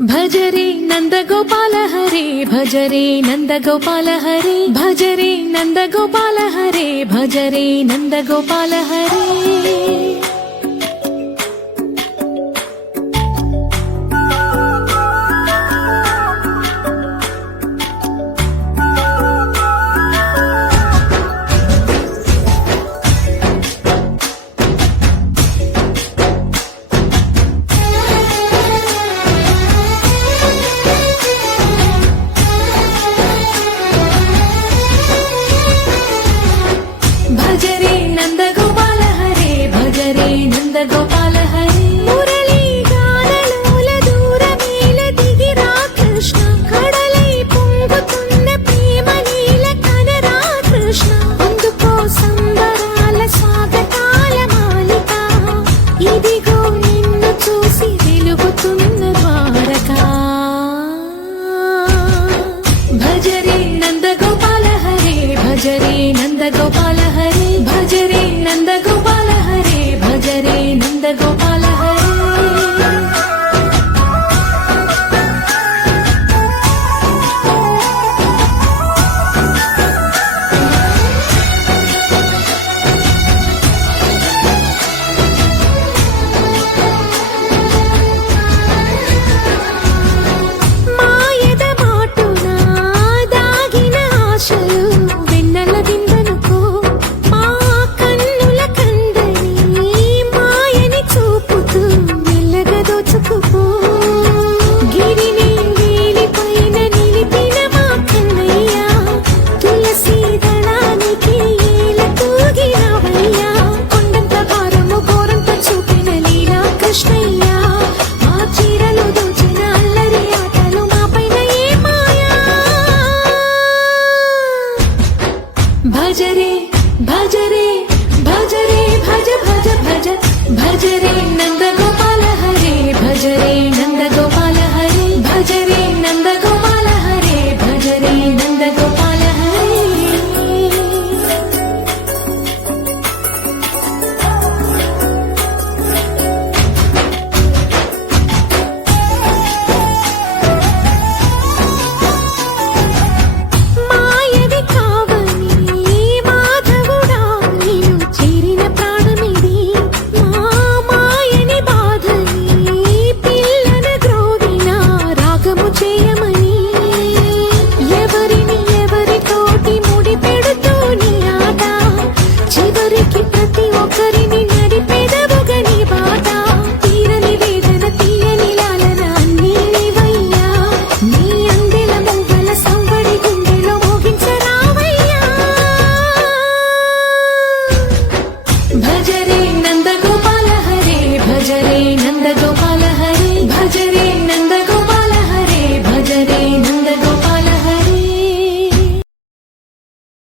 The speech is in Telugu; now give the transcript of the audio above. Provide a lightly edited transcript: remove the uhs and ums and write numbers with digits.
భజరే నందగోపాల హరే భజరే నందగోపాల హరే భజరే నందగోపాల హరే భజరే నందగోపాల హరే భజరే నందగోపాల హరే భజరే నందగోపాల హరే మురళీ గానలోల దూరమేల దిగిరా కృష్ణ కడలై పొంగుతున్న ప్రేమ నీల కనరా కృష్ణ అందుకో సంబరాల స్వాగతాల మాలిక ఇదిగో నిన్ను చూసి వెలుగుతున్న ద్వారకా భజరే నందగోపాల హరే భజరే నందగోపాల హరే భజరే నందగోపాల హరే భజరే నందగోపాల హరే మాయద మాటునా దాగిన ఆశలు వెన్నెల విందనుకో మా కన్నుల కందని మాయని చూపుతూ మెల్లగా దోచుకుపో గిరిని వేలిపైన నిలిపిన మా కన్నయ్య తులసి దళానికి ఏల తూగినవయ్యా కొండంత భారము గోరంత చూపిన లీలా కృష్ణయ్య మా చీరలు దోచిన అల్లరి ఆటలు మా పైన ఏ మాయా భజరే భజరే భజరే భజ భజ భజ భజరే నందగోపాల హరే భజరే నందగోపాల హరే భజరే నందగోపాల హరే భజరే నందగోపాల హరే మాయది కావని మాధవుడా నేను చేరిన ప్రాణమిది మా మాయని బాధని పిల్లన గ్రోవిన రాగము చేయమని ఎవరిని ఎవరితోటి ముడి పెడుతూ నీ ఆట చివరికి ప్రతి ఒక్కరిని నడిపెదవుగని బాట తీరని వేదన తీయని లాలన అన్నీ నీవయ్యా నీ అందెల మొగ్గల సంవడి గుండెలో మోగించరావయ్యా భజరే నందగోపాల